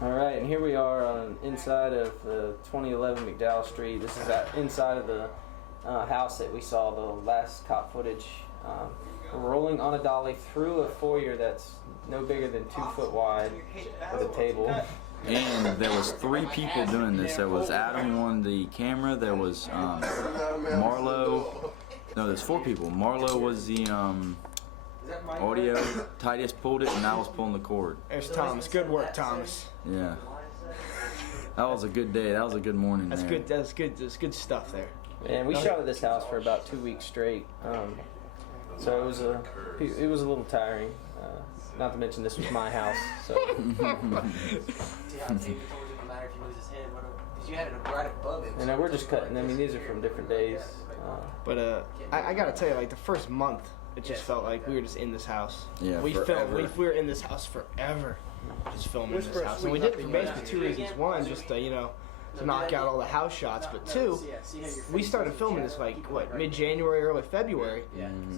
Alright, and here we are inside of 2011 McDowell Street. This is inside of the house that we saw the last cop footage. We're rolling on a dolly through a foyer that's no bigger than 2 foot wide with a table. And there was 3 people doing this. There was Adam on the camera. There was Marlo. No, there's 4 people. Marlo was the audio. Titus pulled it, and I was pulling the cord. There's Thomas. Good work, Thomas. Yeah. That was a good day. That was a good morning. That's good. That's good. There's good stuff there. And we shot at this house for about 2 weeks straight. So it was a little tiring. Not to mention this was my house. So. And we're just cutting. I mean, these are from different days. But I gotta tell you, like the first month, it just felt like we were just in this house. Yeah, we were in this house forever, just filming in this house, and we did it for basically 2 reasons. One, just to knock out all the house shots, but 2, we started filming this like mid-January, early February,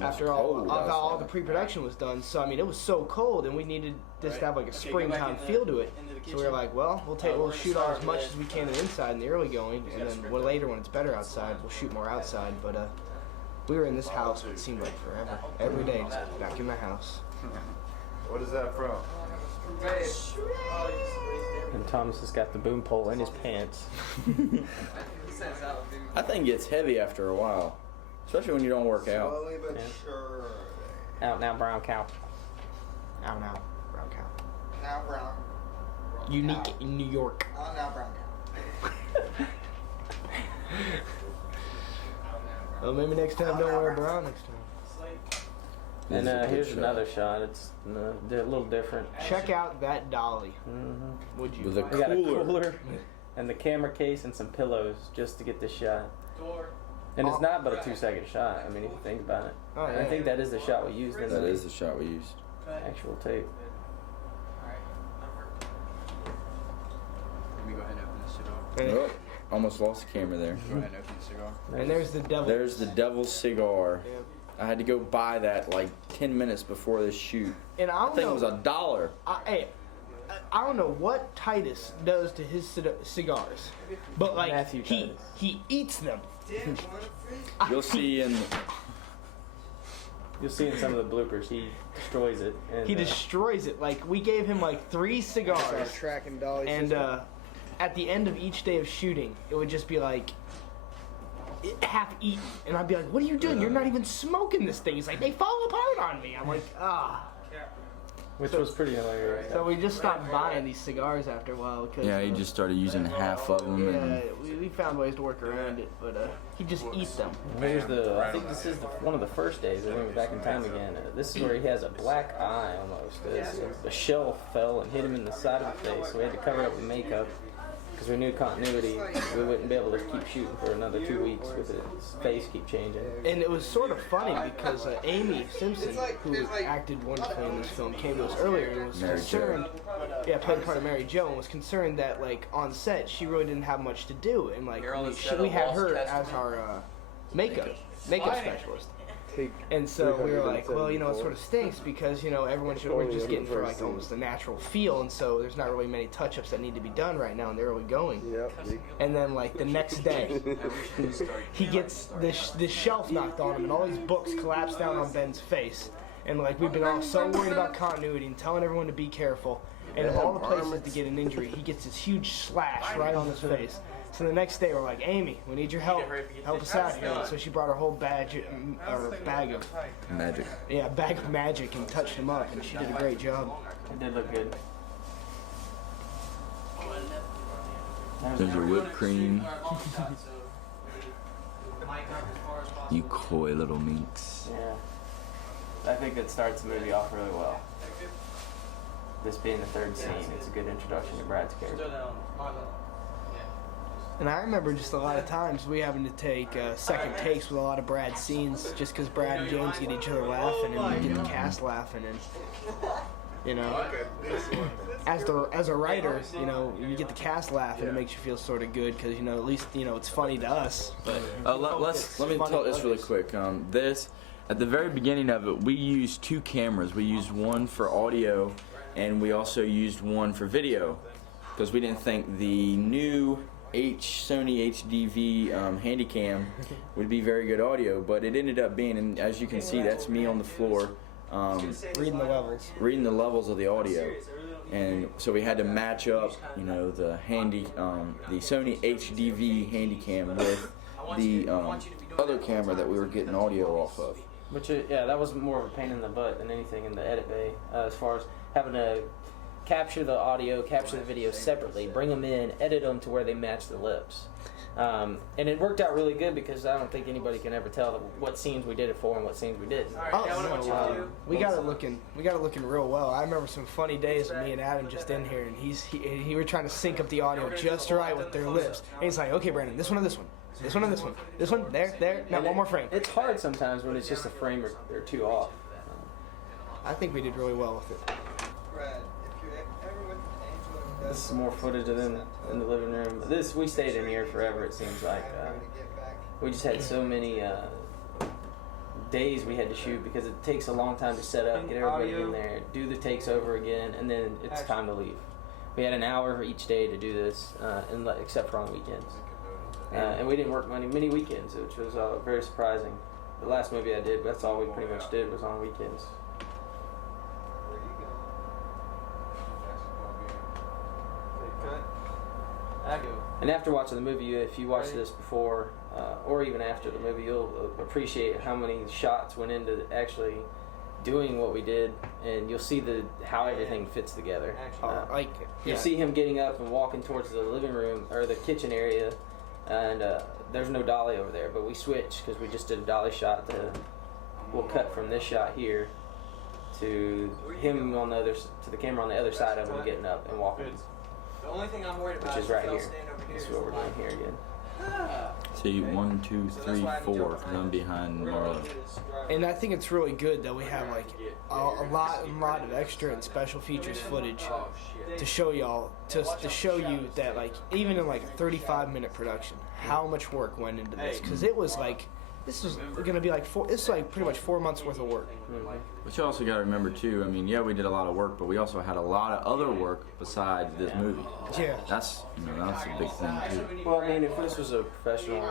after all the pre-production was done. So I mean, it was so cold, and we needed this to have like a springtime feel to it. So we were like, well, we'll shoot all as much as we can inside in the early going, and then later when it's better outside, we'll shoot more outside. But we were in this house, it seemed like forever. Every day, just back in the house. What is that from? And Thomas has got the boom pole in his pants. I think it's heavy after a while, especially when you don't work out. Slowly but sure. Out now, brown cow. Out now, brown cow. Now brown. Unique in New York. Oh, now brown cow. Well, maybe next time don't wear brown next time. And here's another shot. It's a little different. Check out that dolly. Would you? With a We got a cooler and the camera case and some pillows just to get this shot. And it's not but a 2-second shot. I mean, if you think about it. Oh, yeah. I think that is the shot we used. That is the shot we used. Actual tape. Let me go ahead and open this cigar. Oh, almost lost the camera there. Go ahead and open the cigar. And there's the devil. There's the devil's cigar. Yeah. I had to go buy that like 10 minutes before this shoot. And I think it was $1. I don't know what Titus does to his cigars, but like Matthew he eats them. You'll see in some of the bloopers. He destroys it. And, He destroys it. Like we gave him like 3 cigars, Tracking dolly. and at the end of each day of shooting, it would just be like half eaten, and I'd be like, "What are you doing? You're not even smoking this thing." He's like, "They fall apart on me." I'm like, "Ah." which was pretty hilarious. So we just stopped buying these cigars after a while because he just started using half of them. yeah, we found ways to work around it, but he just eats them. Here's I think this is one of the first days I went back in time again. This is where he has a black eye almost. The shell fell and hit him in the side of the face, so we had to cover it up with makeup. Because we knew continuity, we wouldn't be able to keep shooting for another 2 weeks with his face keep changing. And it was sort of funny because Amy Simpson, who acted wonderfully in this film, came to us earlier and was concerned. Yeah, played the part of Mary Jo, and was concerned that like on set she really didn't have much to do, and like we had her as our makeup specialist. And so we were like, well, it sort of stinks because, we're just getting for like almost a natural feel, and so there's not really many touch-ups that need to be done right now in the early going. And then like the next day, he gets this shelf knocked on him, and all these books collapse down on Ben's face. And like we've been all so worried about continuity and telling everyone to be careful. And of all the places to get an injury, he gets this huge slash right on his face. So the next day we're like, Amy, we need your help. Help us out here. So she brought her whole bag of magic. Yeah, a bag of magic and touched him up, and she did a great job. It did look good. There's your whipped cream. You coy little minx. Yeah. I think that starts the movie off really well. This being the 3rd scene, it's a good introduction to Brad's character. And I remember just a lot of times we having to take second takes with a lot of Brad's scenes just because Brad and James get each other laughing and we get the cast laughing, and as a writer, you get the cast laughing, it makes you feel sort of good because at least it's funny to us. But let me tell this really quick. At the very beginning of it, we used 2 cameras. We used one for audio, and we also used one for video. because we didn't think the new Sony HDV Handycam would be very good audio, but it ended up being, and as you can see, that's me on the floor Reading the levels. reading the levels of the audio. And so we had to match up, you know, the Sony HDV Handycam with the other camera that we were getting audio off of. Which, yeah, that was more of a pain in the butt than anything in the edit bay, as far as having to capture the audio, capture the video separately, bring them in, edit them to where they match the lips. And it worked out really good because I don't think anybody can ever tell what scenes we did it for and what scenes we didn't. Oh, no, we got it looking real well. I remember some funny days with me and Adam just in here, and he were trying to sync up the audio just right with their lips. And he's like, okay, Brandon, this one or this one. This one and this one. This one, there. Now one more frame. It's hard sometimes when it's just a frame or two off. I think we did really well with it. This is more footage of them in the living room. We stayed in here forever, it seems like. We just had so many days we had to shoot because it takes a long time to set up, get everybody in there, do the takes over again, and then it's time to leave. We had an hour each day to do this, except for on weekends. And we didn't work many weekends, which was very surprising. The last movie I did, that's all we pretty much did was on weekends. And after watching the movie, if you watch this before or even after the movie, you'll appreciate how many shots went into actually doing what we did, and you'll see how everything fits together. You'll see him getting up and walking towards the living room or the kitchen area, and there's no dolly over there, but we switched because we just did a dolly shot. We'll cut from this shot here to him to the camera on the other side of him getting up and walking. The only thing I'm worried about which is right here. This is what we're doing here again. See, 1, 2, 3, 4, because I'm behind Marlo. And I think it's really good that we have like a lot of extra and special features footage to show y'all, to show you that like even in like a 35-minute production, how much work went into this, because it was like. This is gonna be like pretty much 4 months worth of work. But you also got to remember too. I mean, yeah, we did a lot of work, but we also had a lot of other work besides this movie. Yeah, that's a big thing too. Well, I mean, if this was a professional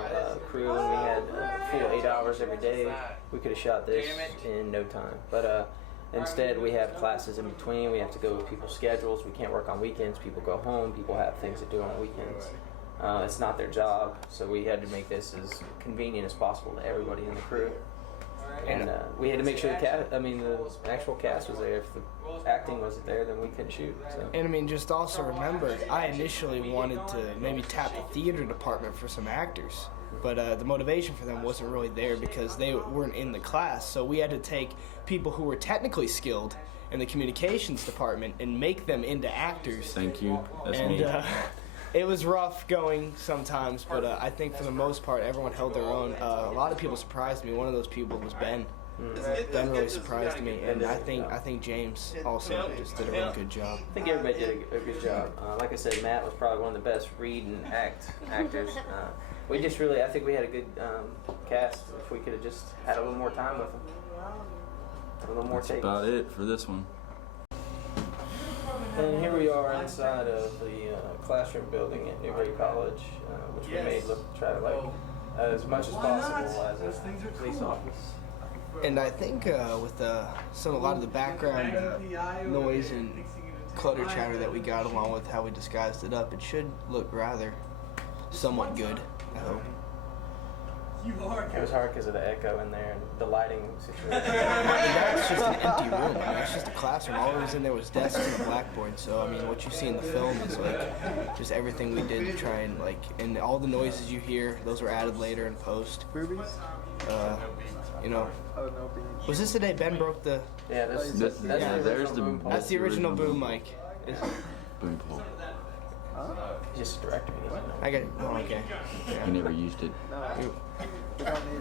crew and we had full 8 hours every day, we could have shot this in no time. But instead, we have classes in between. We have to go with people's schedules. We can't work on weekends. People go home. People have things to do on weekends. It's not their job, so we had to make this as convenient as possible to everybody in the crew. And we had to make sure the actual cast was there. If the acting wasn't there, then we couldn't shoot. So. And I mean, just also remember, I initially wanted to maybe tap the theater department for some actors, but the motivation for them wasn't really there because they weren't in the class. So we had to take people who were technically skilled in the communications department and make them into actors. Thank you. That's me. It was rough going sometimes, but I think for the most part, everyone held their own. A lot of people surprised me. One of those people was Ben. Ben really surprised me, and I think James also just did a really good job. I think everybody did a good job. Like I said, Matt was probably one of the best read and actors. We just really, I think we had a good cast. If we could have just had a little more time with them, a little more takes. That's about it for this one. And here we are inside of the classroom building at Newberry College, which we made try to like as much as possible as a police office. And I think with a lot of the background noise and clutter chatter that we got, along with how we disguised it up, it should look rather somewhat good, I hope. It was hard because of the echo in there and the lighting situation. That's just an empty room. That's just a classroom. All that was in there was desks and a blackboard. So, I mean, what you see in the film is like just everything we did to try and and all the noises you hear, those were added later in post. Was this the day Ben broke the? Yeah, there's the original boom mic. Boom pole. Just directing it. I got it. Oh, okay. Yeah. You never used it.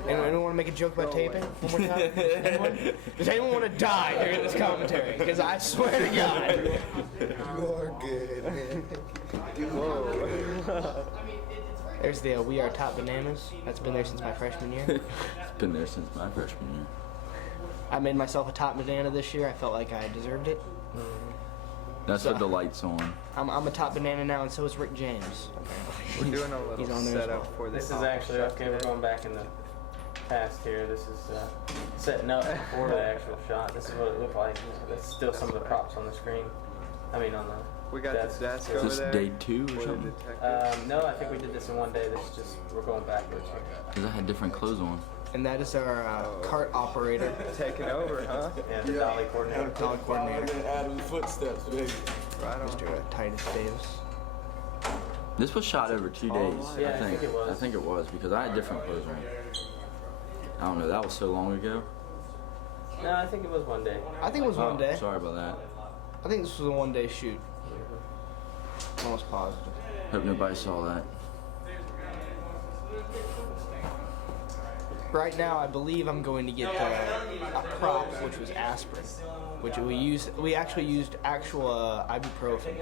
Anyone want to make a joke about taping one more time? Does anyone want to die during this commentary? Because I swear to God. You're good, man. Whoa. There's the We Are Top Bananas. That's been there since my freshman year. It's been there since my freshman year. I made myself a top banana this year. I felt like I deserved it. That's So- with the lights on. I'm a top banana now, and so is Rick James. We're doing a He's little on there as setup well. for This this. is actually, okay, we're going back in the past here. This is setting up before the actual shot. This is what it looked like. That's still some of the props on the screen. I mean, on the We got desk. the desk Is over this there. day 2 or for the something? detective. No, I think we did this in one day. This is just, we're going backwards here. Because I had different clothes on. And that is our cart operator, Taking over, huh? Yeah, the dolly coordinator. dolly coordinator, Adam's footsteps, baby. Right on. Mr. Titus Davis. This was shot over 2 days. Yeah, I think it was. I think it was because I had different clothes on. I don't know. That was so long ago. No, I think it was one day. I think it was one day. Sorry about that. I think this was a one-day shoot. Almost positive. Hope nobody saw that. Right now, I believe I'm going to get a prop, which was aspirin, which we actually used actual ibuprofen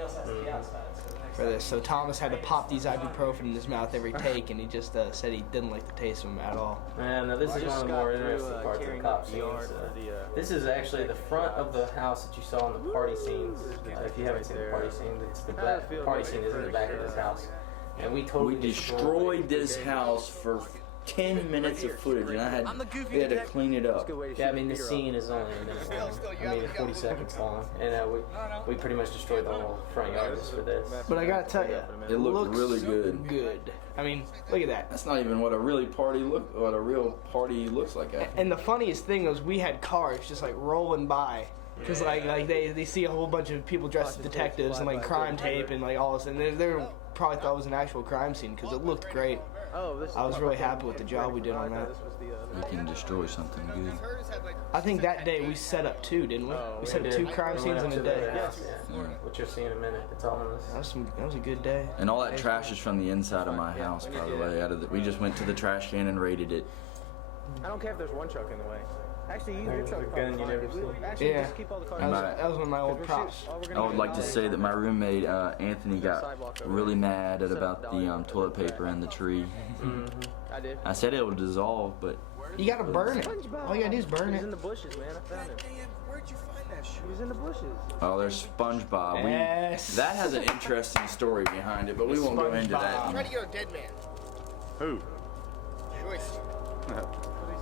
for this. So Thomas had to pop these ibuprofen in his mouth every take, and he just said he didn't like the taste of them at all. And now this is one of the more interesting parts of the cop scenes. This is actually the front of the house that you saw in the party scenes. If you haven't seen the party scene, it's the back. The party scene is in the back of this house, and we totally We destroyed this house for 10 minutes of footage, and we had to clean it up. Yeah, I mean the scene is only a minute long. I mean 40 seconds long, and we pretty much destroyed the whole front yard just for this. But I gotta tell you, It looked looks really good. Good. I mean, look at that. That's not even what a real party looks like. And the funniest thing was we had cars just like rolling by. Cause like they see a whole bunch of people dressed as detectives and like crime tape and like all this, and they probably thought it was an actual crime scene because it looked great. I was really happy with the job we did on that. We can destroy something good. I think that day we set up 2, didn't we? We set up 2 crime scenes in a day. What you'll see in a minute. It's all in this. That was a good day. And all that trash is from the inside of my house, by the way. We just went to the trash can and raided it. I don't care if there's one truck in the way. Actually, use your There's truck. a gun you never see. Actually, Yeah. just keep all the cars. That was one of my old props. I would like to say that my roommate Anthony got really mad about the toilet paper in the tree. I did. I said it would dissolve, but You gotta burn it. All you gotta do is burn He's in it. the bushes, man. I found him. Where'd you find that shit? He's in the bushes. oh, there's SpongeBob. Yes. That has an interesting story behind it, but we won't go into that. Try to get a dead man. Who? Joyce.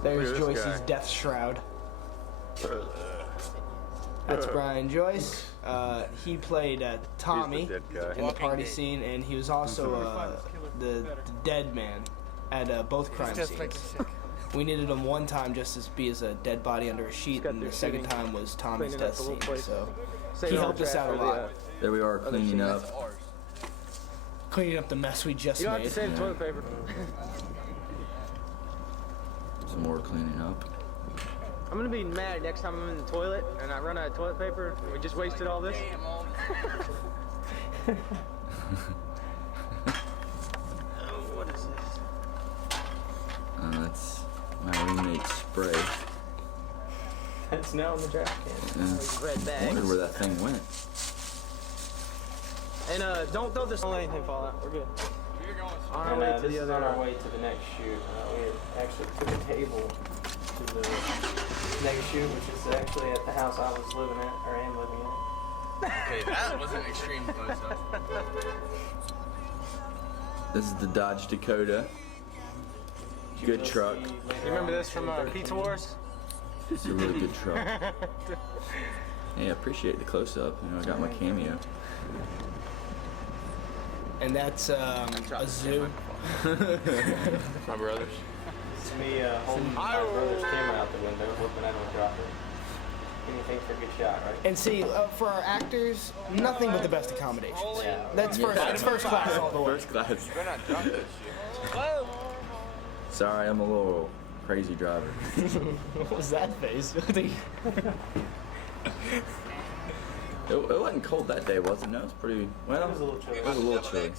There's Look at this Joyce's guy. death shroud. That's Brian Joyce. He played Tommy He's the dead guy. in the party scene, and he was also the dead man at both crime scenes. We needed him one time just to be as a dead body under a sheet, and the second time was Tommy's death scene. So he helped us out a lot, There we are cleaning up. cleaning up the mess we just You don't have to made. save toilet paper. Some more cleaning up. I'm gonna be mad next time I'm in the toilet and I run out of toilet paper and we just wasted all this. What is this? That's my roommate's spray. It's now in the trash can. Red I bags. wonder where that thing went. And don't throw this. Don't let anything fall out. We're good. On our And, way to this the is other. on our way to the next shoot. We had actually took a table to the next shoot, which is actually at the house I was living at, or am living at. Okay, that was an extreme close-up. This is the Dodge Dakota. Good truck. You remember this from Pizza Wars? It's a really good truck. Hey, I appreciate the close-up. You know, I got my cameo. And that's a zoo. My brothers. It's me holding my brother's camera out the window, hoping I don't drop it. Anything for a good shot, right? And see, for our actors, nothing but the best accommodations. Yeah. That's first class all the way. First class. Better not drop that shit. Sorry, I'm a little crazy driver. What was that face? It wasn't cold that day, was it? No, it was pretty. Well, It was a little chilly. It was a little chilly.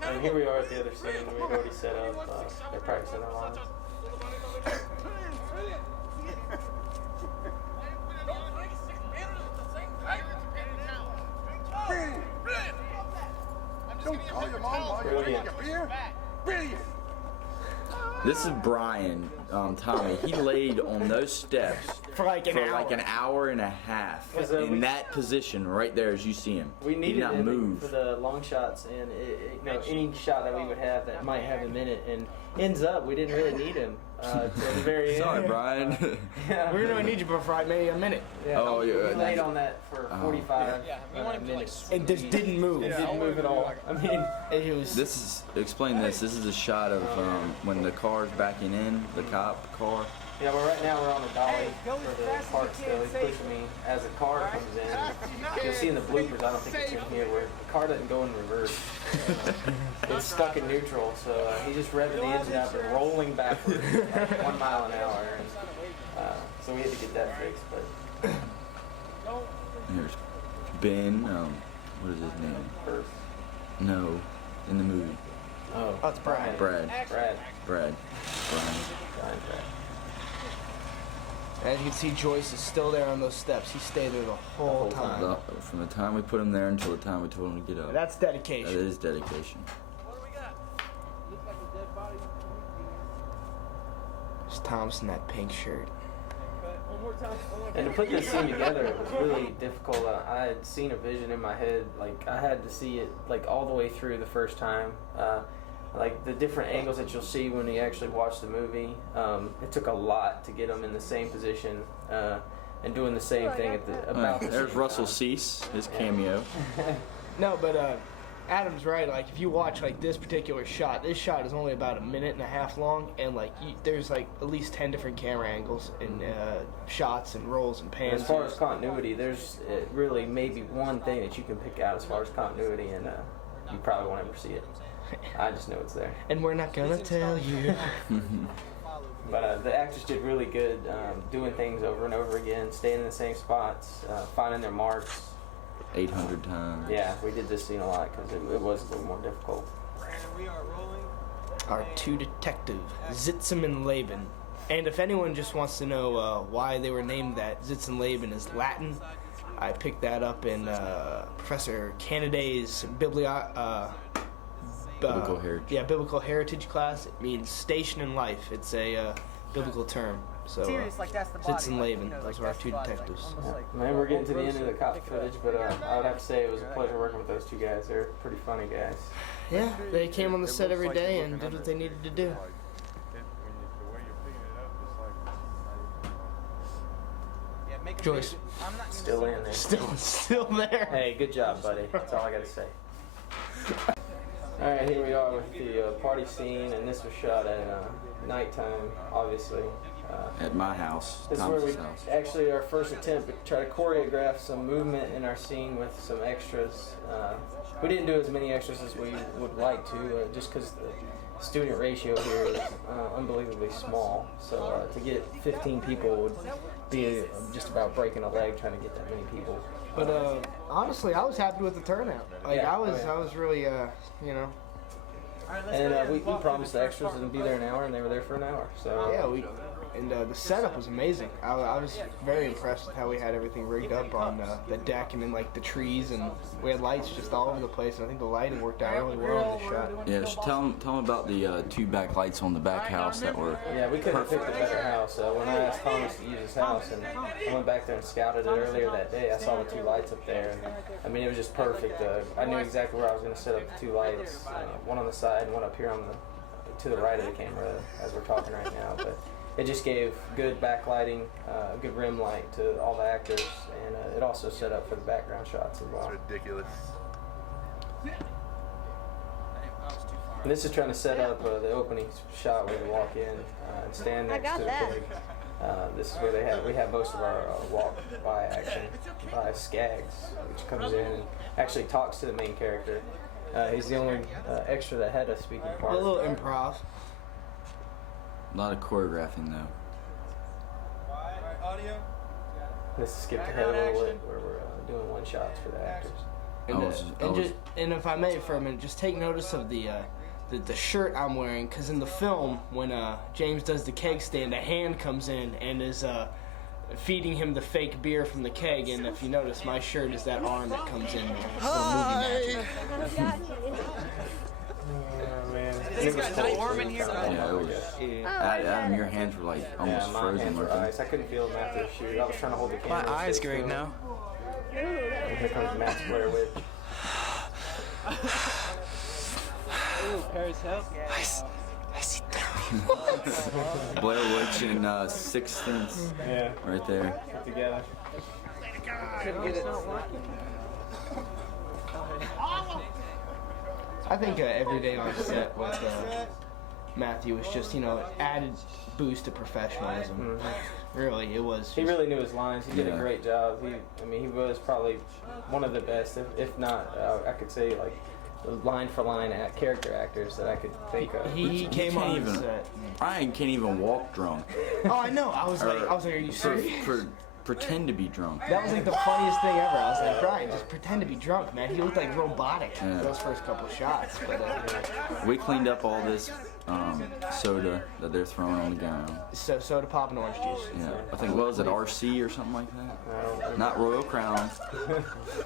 And here we are at the other scene. We've already set up. They're practicing their lines. Don't call your mom while you're drinking a beer. Brilliant. This is Brian, Tommy. He laid on those steps For like an hour. like an hour and a half. 'Cause, In that position right there as you see him. We He needed did not him move. for the long shots, and any shot that we would have that might have him in it, and ends up we didn't really need him till the very end. Sorry, Brian. Yeah. We really need you for maybe a minute. Yeah, Oh, we yeah. laid on that for 45 minutes. It just didn't move. It didn't move at all. I mean, It was. Explain this. This is a shot of when the car's backing in, the cop car. yeah, well, right now we're on the dolly for the park still. He's pushing me as the car comes in. You'll see in the bloopers, I don't think it's in here, where the car doesn't go in reverse. It's stuck in neutral, so he just revving the engine up and rolling backwards like 1 mile an hour. And, so we had to get that fixed, but Here's Ben. What is his name? first. No, in the movie. Oh, Oh, it's Brian. Brad. Brad. Brian. Brad. As you can see, Joyce is still there on those steps. He stayed there the whole time. From the time we put him there until the time we told him to get up. That's That dedication. is dedication. It's Thomas in that pink shirt. And to put this scene together, it was really difficult. I had seen a vision in my head, like I had to see it like all the way through the first time. Like the different angles that you'll see when you actually watch the movie. It took a lot to get them in the same position and doing the same thing at about the There's same Russell time. Cease, his cameo. No, but Adam's right. Like if you watch like this particular shot, this shot is only about 1.5 minutes long, and like there's like at least 10 different camera angles and shots and rolls and And pans. as far as continuity, there's really maybe one thing that you can pick out as far as continuity, and you probably won't ever see it. I just know it's there. And we're not gonna tell you. But the actors did really good doing things over and over again, staying in the same spots, finding their marks. 800 times. Yeah, we did this scene a lot because it was a little more difficult. Our two detectives, Zitzim and Laban. And if anyone just wants to know why they were named that, Zitz and Laban is Latin. I picked that up in Professor Canaday's Biblical heritage. Yeah, biblical heritage class. It means station in life. It's a biblical term. So Zitz and Laban, those are our two detectives. Man, we're getting to the end of the cop footage, but I would have to say it was a pleasure working with those two guys. They're pretty funny guys. Yeah, they came on the set every day and did what they needed to do. Joyce, Still in there. still there. Hey, good job, buddy. That's all I gotta say. Alright, here we are with the party scene, and this was shot at nighttime, obviously. At my house, This is where we Thomas's house. actually our first attempt to try to choreograph some movement in our scene with some extras. We didn't do as many extras as we would like to, just because the student ratio here is unbelievably small. So to get 15 people would be just about breaking a leg trying to get that many people. But honestly, I was happy with the turnout. Like Yeah, I was really, you know. And we promised the extras to be there an hour, and they were there for an hour. So Yeah, and the setup was amazing. I was very impressed with how we had everything rigged up on the deck and in like the trees, and we had lights just all over the place. And I think the lighting worked out really well in this shot. Yeah, tell them about the two backlights on the back house that were. yeah, we couldn't have picked a better house. When I asked Thomas to use his house, and I went back there and scouted it earlier that day, I saw the two lights up there. And, I mean, it was just perfect. I knew exactly where I was going to set up the two lights, one on the side and one up here to the right of the camera as we're talking right now. But it just gave good backlighting, good rim light to all the actors, and it also set up for the background shots as well. Ridiculous. And this is trying to set up the opening shot where they walk in and stand next to the pig. This is where we have most of our walk by action by Skaggs, which comes in and actually talks to the main character. He's the only extra that had a speaking part. A little improv. A lot of choreographing though. This is skipped ahead a little bit where we're doing one shots for the actors. And if I may for a minute, just take notice of the shirt I'm wearing, because in the film when James does the keg stand, a hand comes in and is feeding him the fake beer from the keg, and if you notice, my shirt is that arm that comes in there. It's a little movie magic. Oh man. It was cold, warm in here. Yeah, it was. Adam, your hands were like almost Yeah, my frozen. hands were weren't they? ice. I couldn't feel them after the shoot. I was trying to hold the camera. My eyes stay great still. now. And here comes Matt's Blair Witch. Ooh, Paris help. I see Blair Witch and Sixth Sense, Yeah, right there. put together. Couldn't get it. I think every day on set with Matthew was just, added boost to professionalism. Really, it was. He really knew his lines. He did a Yeah. great job. He was probably one of the best, if not, I could say like line for line character actors that I could think of. He came can't on even- set. Brian can't even walk drunk. Oh, I know. I was like, are you serious? Pretend to be drunk. That was like the funniest thing ever. I was like, Brian, just pretend to be drunk, man. He looked like robotic Yeah. those first couple shots. But We cleaned up all this soda that they're throwing on the ground. so soda pop and orange juice. Yeah, I think what was it, RC or something like that? I don't know. Not Royal Crown.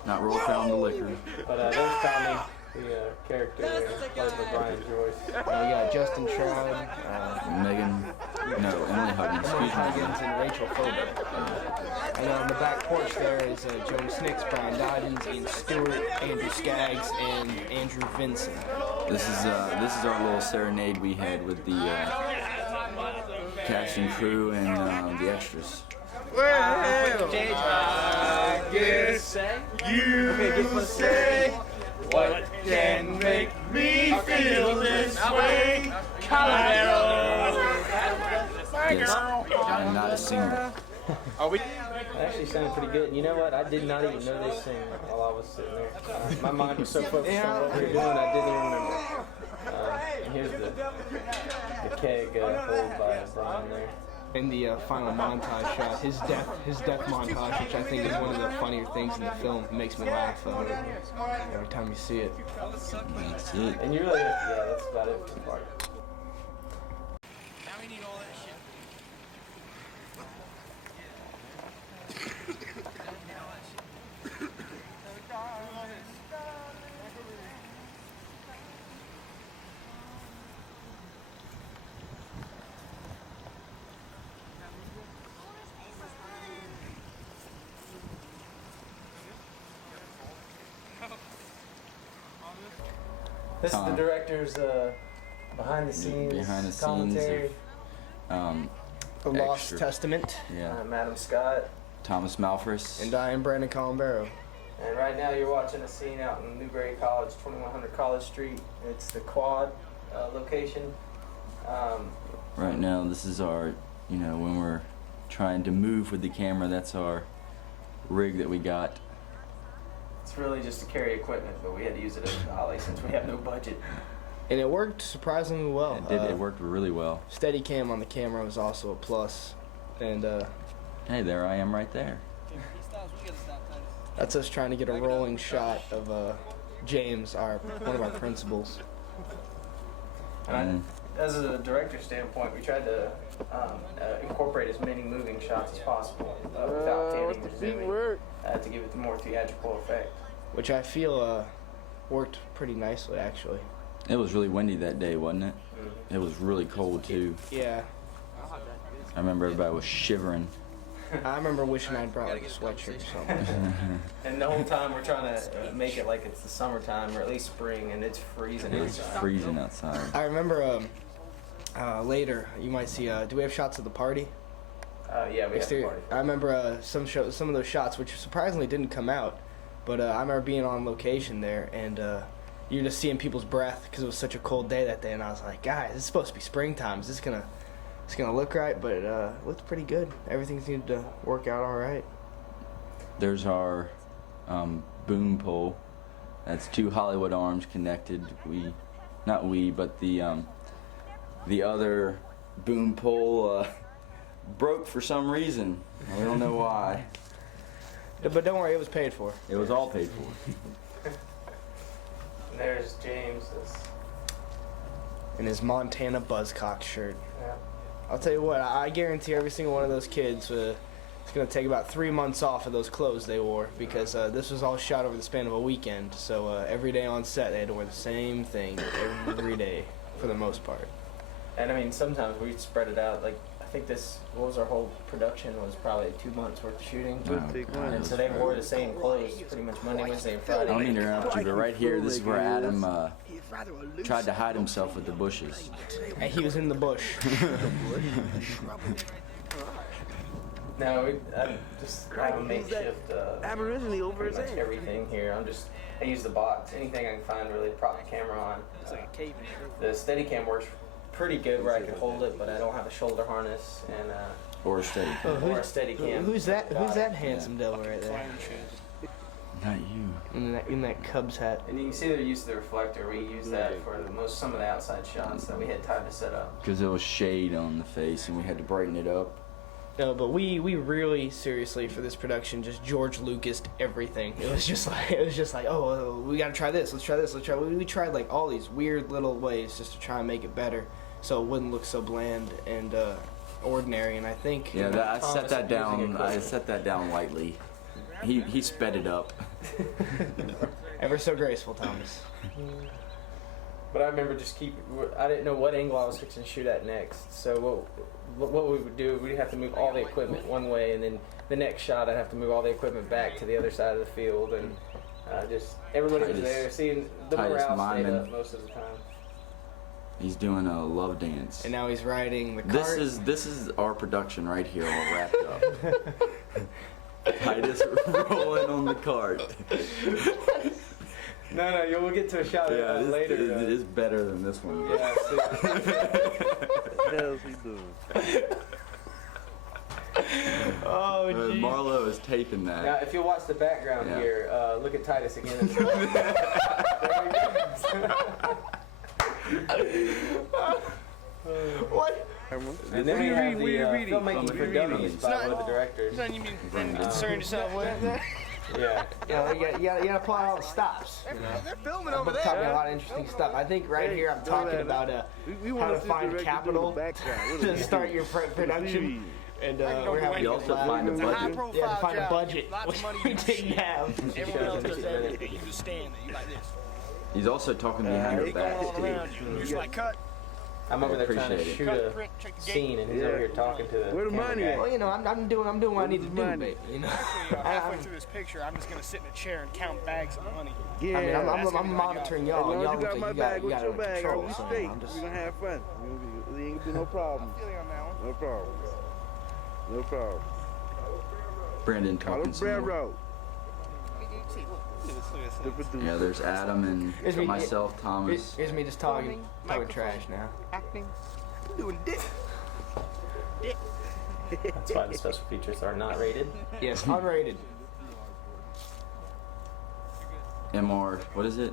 Not Royal Crown the liquor. But there's Tommy, the character played by Brian Joyce. We got Justin Shroud, Megan, no, Emily Huggins. Emily Excuse me. Huggins, and Rachel Fober. And on the back porch there is Joan Snicks, Brian Dodgens, Ian Stewart, Andrew Skaggs, and Andrew Vincent. This is our little serenade we had with the cast and crew and the extras. What can make me feel this way? Yes, I'm not a singer. It actually sounded pretty good. And you know what? I did not even know they sang while I was sitting there. My mind was so focused on what we were doing, I didn't even remember. And here's the keg pulled by Brian there. In the final montage shot, his death montage, which I think is one of the funnier things in the film. It makes me laugh every time you see it. That's it. And you really, yeah, that's about it for the part. This is the director's behind the scenes commentary. The Lost Extra. Testament. Yeah. I'm Adam Scott, Thomas Malfris. And I am Brandon Columbaro. and right now you're watching a scene out in Newberry College, 2100 College Street. It's the quad location. Right now, this is our, when we're trying to move with the camera, that's our rig that we got. It's really just to carry equipment, but we had to use it as a dolly since we have no budget. And it worked surprisingly well. It did. It worked really well. Steadicam on the camera was also a plus. And Hey, there I am right there. that's us trying to get a rolling shot of James, one of our principals. And as a director standpoint, we tried to incorporate as many moving shots as possible without panning or zooming to give it the more theatrical effect. Which I feel worked pretty nicely, actually. It was really windy that day, wasn't it? It was really cold too. Yeah. I remember everybody was shivering. I remember wishing I'd brought like a sweatshirt or something. And the whole time we're trying to make it like it's the summertime or at least spring, and it's freezing It was outside. freezing outside. I remember later you might see. Do we have shots of the party? Yeah, we have the Exterior. party. I remember some of those shots, which surprisingly didn't come out, but I remember being on location there, and you're just seeing people's breath because it was such a cold day that day, and I was like, guys, it's supposed to be springtime. Is this gonna look right? But it looked pretty good. Everything seemed to work out all right. There's our boom pole. That's two Hollywood arms connected. But the other boom pole broke for some reason. We don't know why. But don't worry, it was paid for. It was all paid for. And there's James. In his Montana Buzzcock shirt. Yeah. I'll tell you what, I guarantee every single one of those kids is going to take about 3 months off of those clothes they wore, because this was all shot over the span of a weekend. So every day on set, they had to wear the same thing every day. for the most part. And I mean, sometimes we spread it out. Like, I think what was our whole production was probably 2 months worth of shooting. And so they wore the same clothes pretty much Monday, Wednesday, and Friday. I don't mean to interrupt you, but right here, this is where Adam tried to hide himself with the bushes. And he was in the bush. No, I have a makeshift. Aboriginally over his pretty much head. everything here. I use the box. Anything I can find really to prop the camera on. It's like a cave. The Steadicam works pretty good where I can hold it, but I don't have a shoulder harness and Or a steady. or a Steadicam. Who's that handsome devil right there? Not you. In that Cubs hat. And you can see they're used to the reflector. We use that for some of the outside shots that we had time to set up. Because there was shade on the face and we had to brighten it up. No, but we really seriously for this production just George Lucas'd everything. It was just like oh we gotta try this, let's try this, let's try. We tried like all these weird little ways just to try and make it better, so it wouldn't look so bland and ordinary. And I think I set that down. I set that down lightly. He sped it up. ever so graceful, Thomas. But I remember I didn't know what angle I was fixing to shoot at next. So what we would do, we'd have to move all the equipment one way, and then the next shot I'd have to move all the equipment back to the other side of the field, and just everybody was there, seeing the morale stayed up most of the time. He's doing a love dance. And now he's riding the cart. This is our production right here, all wrapped up. Titus rolling on the cart. No, we'll get to a shot of that later. It is better than this one. Yeah, see. What the hell is he doing? Oh, geez. Marlo is taping that. Now, if you'll watch the background here, look at Titus again. What? And then we have the filmmaking for dummies by one of the directors. You mean concern yourself with? Yeah. You gotta apply all the stops. You know? They're filming I'm over talking there. a lot of interesting stuff. I think right here I'm talking about how to find capital to start your production. And we're having You also find a budget. Yeah, to find a budget, which we didn't have. Everyone else does everything. You just stand there. You like this. He's also talking behind your back All too. around you. You're just like cut. I'm over there trying to Appreciate shoot a scene, and he's over here talking to the Where the camera money guy. at? Well, you know, I'm doing what I need to do, baby. You know, Halfway through this picture, I'm just gonna sit in a chair and count bags of money. Yeah. I mean, I'm monitoring y'all. As long as Y'all you got my bag with your bag, control, I'll be so straight. I'm just. We're gonna have fun. There ain't gonna be no problem. I feel you on that one. No problem. No problem. Brandon Call talking him some more. railroad. The Yeah, producer. there's Adam Here's and me- myself, Thomas. Here's me just talking trash now. Acting. Doing dick. That's why the special features are not rated. Yes, unrated. MR, what is it?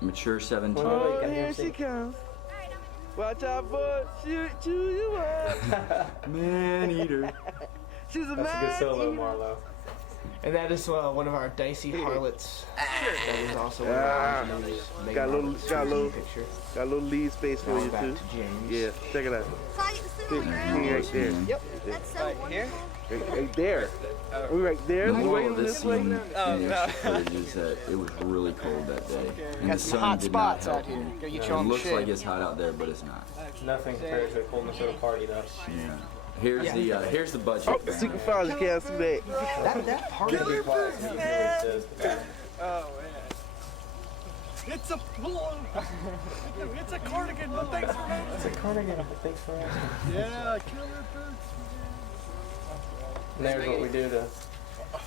Mature 17. Oh, here she comes. Watch out, boy. Shoot you up. Man eater. She's a That's a man good solo, eater. Marlo. And that is one of our dicey harlots. That is also one of our engineers. Megan Got a little- Roberts' got a little- picture. Got a little lead space for Now you back too. to James. Yeah, check it out. So I get to sit on the ground? Me right there. Yep. That's so wonderful. Right there. We right there. The We moral waiting of on this this way. scene in extra footage is that it was really cold that day. And Got the some sun hot did not spots help. out here. Gotta get It you on the looks shit. like it's hot out there, but it's not. Nothing compares to the coldness of the party, though. Yeah. Here's the budget. Oh, the secret files you can't see that. That party. Be quiet. He really says that. Oh, man. It's a pullover. It's a cardigan, but thanks for asking. It's a cardigan, but thanks for asking. Yeah, killer boots. And there's what we do to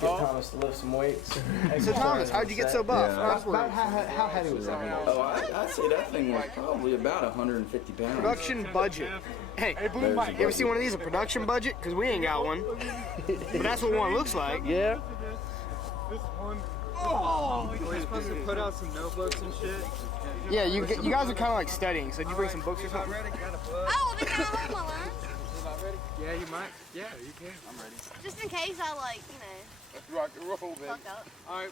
get Thomas to lift some weights. So Thomas, how'd you get so buff? Yeah. About how heavy was that? Oh, I'd say that thing was probably about 150 pounds. Production budget. Hey, There's the you ever see one of these, a production budget? Because we ain't got one. But that's what one looks like. Yeah. Oh! We're supposed to put out some notebooks and shit. Yeah, you guys are kind of like studying, so did you bring some books or something? Oh, then can I hold my lunch? Yeah, you might. Yeah, you can. I'm ready. Just in case I, like, you know, Rock and roll, man. fuck up. All right.